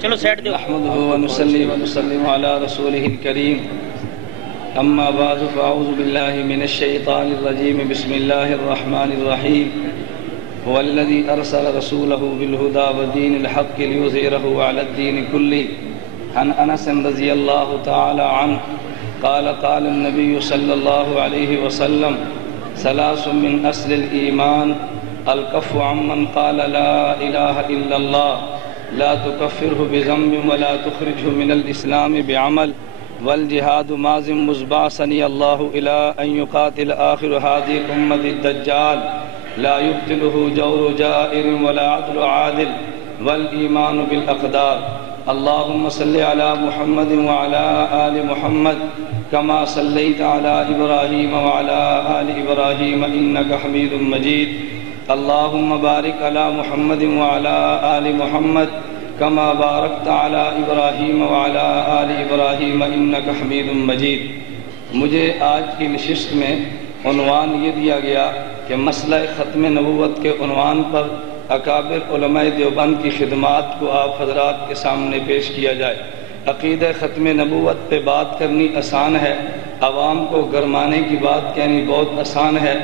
چلو سیٹ دو. نحمده ونصلي ونسلم على رسوله الكريم اما بعد فاعوذ بالله من الشيطان الرجيم بسم الله الرحمن الرحيم هو الذي ارسل رسوله بالهدى ودين الحق ليظهره على الدين كله. عن انس رضي الله تعالى عنه قال قال النبي صلى الله عليه وسلم ثلاث من اصل الايمان الكف عمن قال لا اله الا الله لا تكفره بذنب ولا تخرجه من الاسلام بعمل والجهاد ماض مزبعثني الله الى ان يقاتل اخر هذه الامه الدجال لا يبطله جور جائر ولا عدل عادل والايمان بالاقدار. اللهم صل على محمد وعلى آل محمد كما صليت على إبراهيم وعلى آل إبراهيم إنك حميد مجيد. اللهم بارك على محمد وعلى آل محمد كما باركت على إبراهيم وعلى آل إبراهيم إنك حميد مجيد. مجھے آج کی نشست میں عنوان یہ دیا گیا کہ مسئلہ ختم نبوت کے عنوان پر اکابر علماء دیوبند کی خدمات کو آپ حضرات کے سامنے پیش کیا جائے. عقیدہ ختم نبوت پہ بات کرنی آسان ہے، عوام کو گرمانے کی بات کہنی بہت آسان ہے.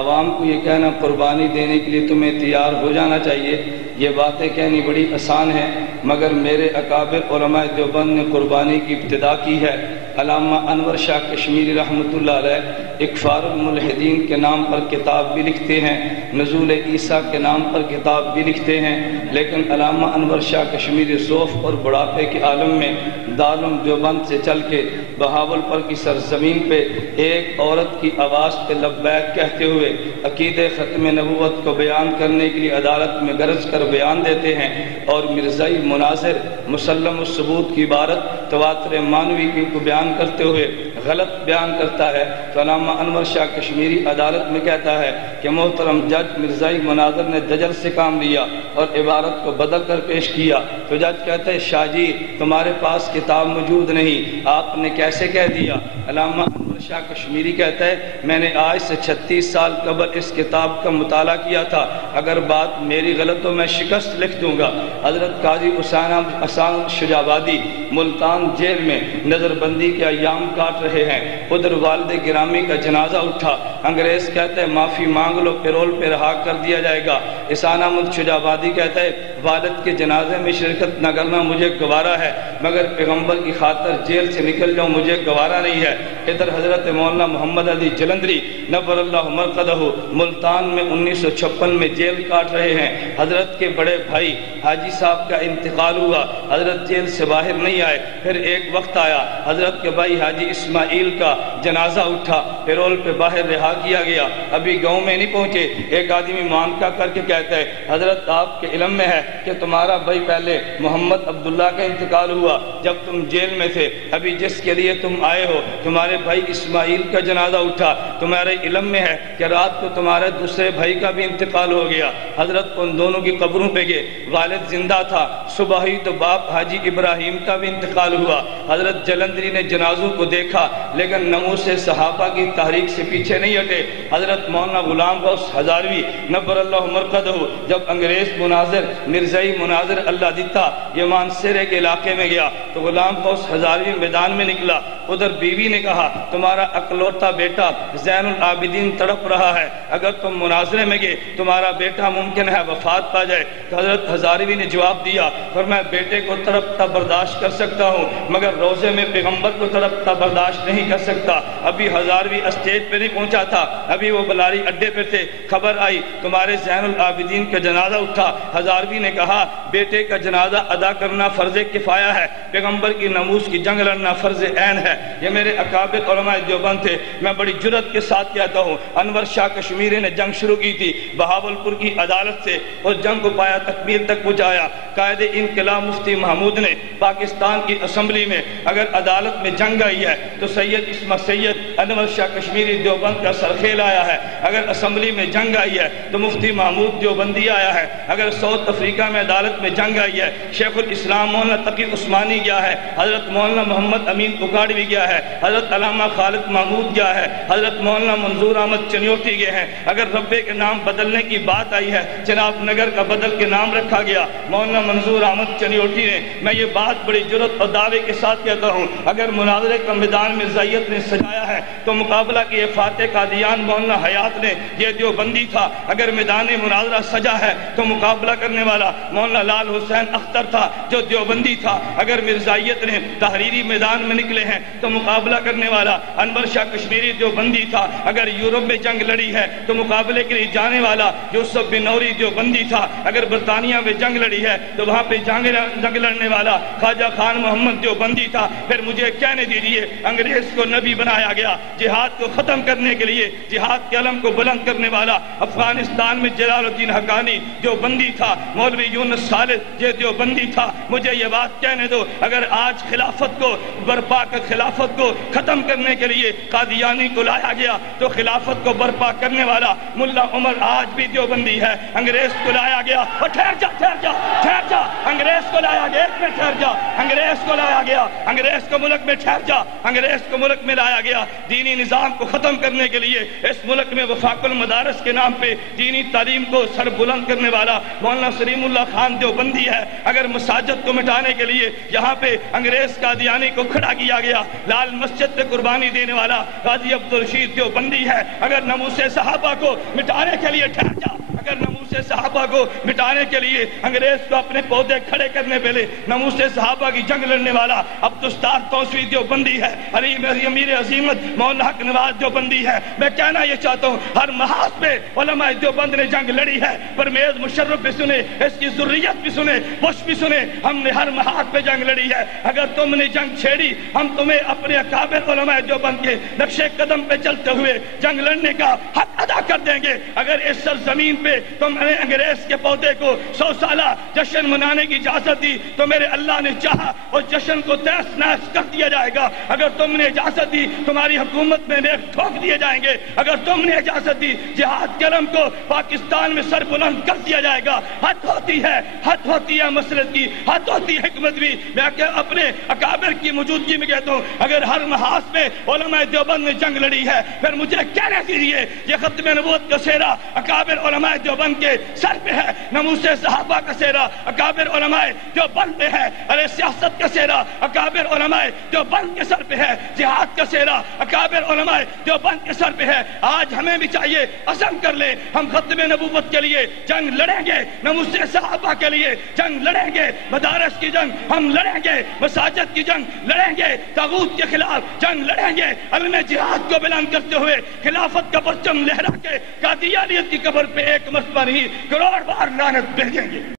عوام کو یہ کہنا قربانی دینے کے لیے تمہیں تیار ہو جانا چاہیے، یہ باتیں کہنی بڑی آسان ہیں، مگر میرے اکابر علماء دیوبند نے قربانی کی ابتدا کی ہے. علامہ انور شاہ کشمیری رحمۃ اللہ علیہ اکفار الملحدین کے نام پر کتاب بھی لکھتے ہیں، نزول عیسیٰ کے نام پر کتاب بھی لکھتے ہیں، لیکن علامہ انور شاہ کشمیری ذوف اور بڑھاپے کے عالم میں دارالعلوم دیوبند سے چل کے بہاولپور کی سرزمین پہ ایک عورت کی آواز پہ لبیک کہتے ہوئے عقیدہ ختم نبوت کو بیان کرنے کے لیے عدالت میں گرج کر بیان دیتے ہیں، اور مرزائی مناظر مسلم الثبوت کی عبارت تواتر مانوی کو بیان کرتے ہوئے غلط بیان کرتا ہے. تو علامہ انور شاہ کشمیری عدالت میں کہتا ہے کہ محترم جج مرزائی مناظر نے دجل سے کام لیا اور عبارت کو بدل کر پیش کیا. تو جج کہتا ہے شاہ جی تمہارے پاس کتاب موجود نہیں، آپ نے کیسے کہہ دیا؟ علامہ انور شاہ کشمیری کہتا ہے میں نے آج سے 36 سال قبل اس کتاب کا مطالعہ کیا تھا، اگر بات میری غلط ہو میں شکست لکھ دوں گا. حضرت قاضی حسان شجابادی ملتان جیل میں نظر بندی کے ایام کاٹ رہے ہیں، ادھر والد گرامی کا جنازہ اٹھا. انگریز کہتا ہے معافی مانگ لو، پیرول پہ رہا کر دیا جائے گا. احسان احمد شجابادی کہتا ہے والد کے جنازے میں شرکت نہ کرنا مجھے گوارا ہے، مگر پیغمبر کی خاطر جیل سے نکل جاؤں مجھے گوارا نہیں ہے. ادھر حضرت مولانا محمد علی جلندری نور اللہ مرقدہ ملتان میں 1956 میں جیل کاٹ رہے ہیں. حضرت کے بڑے بھائی حاجی صاحب کا انتقال ہوا، حضرت جیل سے باہر نہیں آئے. پھر ایک وقت آیا حضرت کے بھائی حاجی اسماعیل کا جنازہ اٹھا، پیرول پہ باہر رہا کیا گیا. ابھی گاؤں میں نہیں پہنچے، ایک آدمی معانقہ کر کے کہتا ہے حضرت آپ کے علم میں ہے کہ تمہارا بھائی پہلے محمد عبداللہ کا انتقال ہوا جب تم جیل میں تھے، ابھی جس کے لیے تم آئے ہو تمہارے بھائی اسماعیل کا جنازہ اٹھا، تمہارے علم میں ہے کہ رات کو تمہارے دوسرے بھائی کا بھی انتقال ہو گیا. حضرت ان دونوں کی قبروں پہ گئے، والد زندہ تھا، صبح ہی تو باپ حاجی ابراہیم کا بھی انتقال ہوا. حضرت جلندری نے جنازوں کو دیکھا لیکن ناموس صحابہ کی تحریک سے پیچھے نہیں ہٹے. حضرت مولانا غلام غوث ہزاروی نبر اللہ مرقدہ جب انگریز مناظر مرزائی مناظر اللہ دیتا یہ مانسرے کے علاقے میں گیا تو غلام غوث ہزاروی میدان میں نکلا. ادھر بیوی نے کہا تمہارا اکلوتا بیٹا زین العابدین تڑپ رہا ہے، اگر تم مناظرے میں گئے تمہارا بیٹا ممکن ہے وفات پا جائے. تو حضرت ہزاروی نے جواب دیا فرمایا بیٹے کو تڑپتا برداشت کر سکتا ہوں مگر روزے میں پیغمبر کو تڑپتا برداشت نہیں کر سکتا. ابھی ہزاروی اسٹیج پہ نہیں پہنچا تھا، ابھی وہ بلاری اڈے پہ تھے، خبر آئی تمہارے زین العابدین کا جنازہ اٹھا. ہزاروی نے کہا بیٹے کا جنازہ ادا کرنا فرض کفایہ ہے، پیغمبر کی ناموس کی جنگ لڑنا فرض عین ہے. یہ میرے اکابر علماء دیوبند تھے. میں بڑی جرأت کے ساتھ کہتا ہوں انور شاہ کشمیری نے جنگ شروع کی تھی بہاولپور کی عدالت سے، اور جنگ کو پایا تکمیل تک پہنچایا. قائد انقلاب مفتی محمود نے پاکستان کی اسمبلی میں اگر عدالت میں جنگ آئی ہے تو سید انور شاہ کشمیری دیوبند کا سرخیل آیا ہے. اگر اسمبلی میں جنگ آئی ہے تو مفتی محمود دیوبندی آیا ہے. اگر ساؤتھ افریقہ میں عدالت میں جنگ آئی ہے شیخ الاسلام مولانا تقی عثمانی گیا ہے، حضرت مولانا محمد امین اکاڑوی گیا ہے، حضرت علامہ خالد محمود گیا ہے, حضرت مولانا منظور احمد چنیوٹی گئے ہیں. اگر ربے کے نام بدلنے کی بات آئی ہے, جناب نگر کا بدل کے نام رکھا گیا مولانا منظور احمد چنیوٹی نے. میں یہ بات بڑی جرأت اور دعوے کے ساتھ کہتا ہوں, اگر مناظرے کا میدان مرزائیت نے سجایا ہے تو مقابلہ کیے فاتح قادیان مولانا حیات نے, یہ دیوبندی تھا. اگر میدان مناظرہ سجا ہے تو مقابلہ کرنے والا مولانا لال حسین اختر تھا جو دیوبندی تھا. اگر مرزائیت نے تحریری میدان میں نکلے ہیں تو مقابلہ کرنے والا انور شاہ کشمیری دیوبندی تھا. اگر یورپ میں جنگ لڑی ہے تو مقابلے کے لیے جانے والا یوسف بن نوری دیوبندی تھا. اگر برطانیہ میں جنگ لڑی ہے تو وہاں پہ جنگ لڑنے والا خواجہ خان محمد دیوبندی تھا. پھر مجھے کہنے دیجیے, انگریز کو نبی بنایا گیا جہاد کو ختم کرنے کے لیے, جہاد کے علم کو بلند کرنے والا افغانستان میں جلال الدین حقانی دیوبندی تھا. مولوی یونس خالد یہ دیوبندی تھا. مجھے یہ بات کہنے دو, اگر آج خلافت کو برپا کر خلافت کو ختم کرنے کے لیے قادیانی کو لایا گیا تو خلافت کو برپا کرنے والا ملا عمر آج بھی دیوبندی ہے. انگریز کو لایا گیا, اور ٹھہر جا, انگریز کو لایا گیا, ایک میں ٹھہر جا, انگریز کو لایا گیا, انگریز کو ملک میں ٹھہر جا, انگریز کو ملک میں لایا گیا دینی نظام کو ختم کرنے کے لیے. اس ملک میں وفاق المدارس کے نام پہ دینی تعلیم کو سر بلند کرنے والا مولانا سلیم اللہ خان دیوبندی ہے. اگر مساجد کو مٹانے کے لیے یہاں پہ انگریز قادیانی کو کھڑا کیا گیا, لال مسجد پہ قربانی دینے والا قاضی عبدالرشید دیوبندی ہے. اگر ناموس صحابہ کو مٹانے کے لیے ٹھہر جا, اگر ناموس صحابہ کو مٹانے کے لیے انگریز کو اپنے پودے کھڑے کرنے پہلے ناموس صحابہ کی جنگ لڑنے والا عبدالستار توسوی دیوبندی ہے. امیر عظیمت مولانا حق نواز دیوبندی ہے. میں کہنا یہ چاہتا ہوں, ہر محاذ پہ علماء دیوبند نے جنگ لڑی ہے. پرویز مشرف بھی سنے, اس کی ذریت بھی سنے, بش بھی سنے, ہم نے ہر محاذ پہ جنگ لڑی ہے. اگر تم نے جنگ چھیڑی, ہم تمہیں اپنے اکابر علماء دیوبند کے نقشے قدم پہ چلتے ہوئے جنگ لڑنے کا حق ادا کر دیں گے. اگر اس سرزمین پہ تم نے انگریز کے پودے کو 100 سالہ جشن منانے کی اجازت دی تو میرے اللہ نے چاہا اور جشن کو تہس نہس کر دیا جائے گا. اگر تم نے اجازت دی تمہاری حکومت میں نیک ٹھوک دیے جائیں گے. اگر تم نے اجازت دی جہاد کے علم کو پاکستان میں سر بلند کر دیا جائے گا. حد ہوتی ہے مسلط کی, حد ہوتی ہے حکمت بھی. میں اپنے اکابر کی موجودگی میں کہتا ہوں, اگر ہر محاذ میں علماء دیوبند نے جنگ لڑی ہے, پھر مجھے کہنے دیجیے یہ ختم نبوت کا سہرا اکابر علماء دیوبند کے سر پہ ہے. ناموس صحابہ کا سہرا اکابر علماء دیوبند پہ ہے. ارے سیاست کا سہرا اکابر علماء دیوبند کے سر پہ ہے. جہاد کا سہرا اکابر علماء دیوبند کے سر پہ ہے. آج ہمیں بھی چاہیے عزم کر لیں, ہم ختم نبوت کے لیے جنگ لڑیں گے, ناموس صحابہ کے لیے جنگ لڑیں گے, مدارس کی جنگ ہم لڑیں گے, مساجد کی جنگ لڑیں گے, طاغوت کے خلاف جنگ لڑیں گے. علم جہاد کو بلند کرتے ہوئے خلافت کا پرچم لہرا کے قادیانیت کی قبر پہ ایک مرتبہ نہیں کروڑ بار لعنت بھیجیں گے.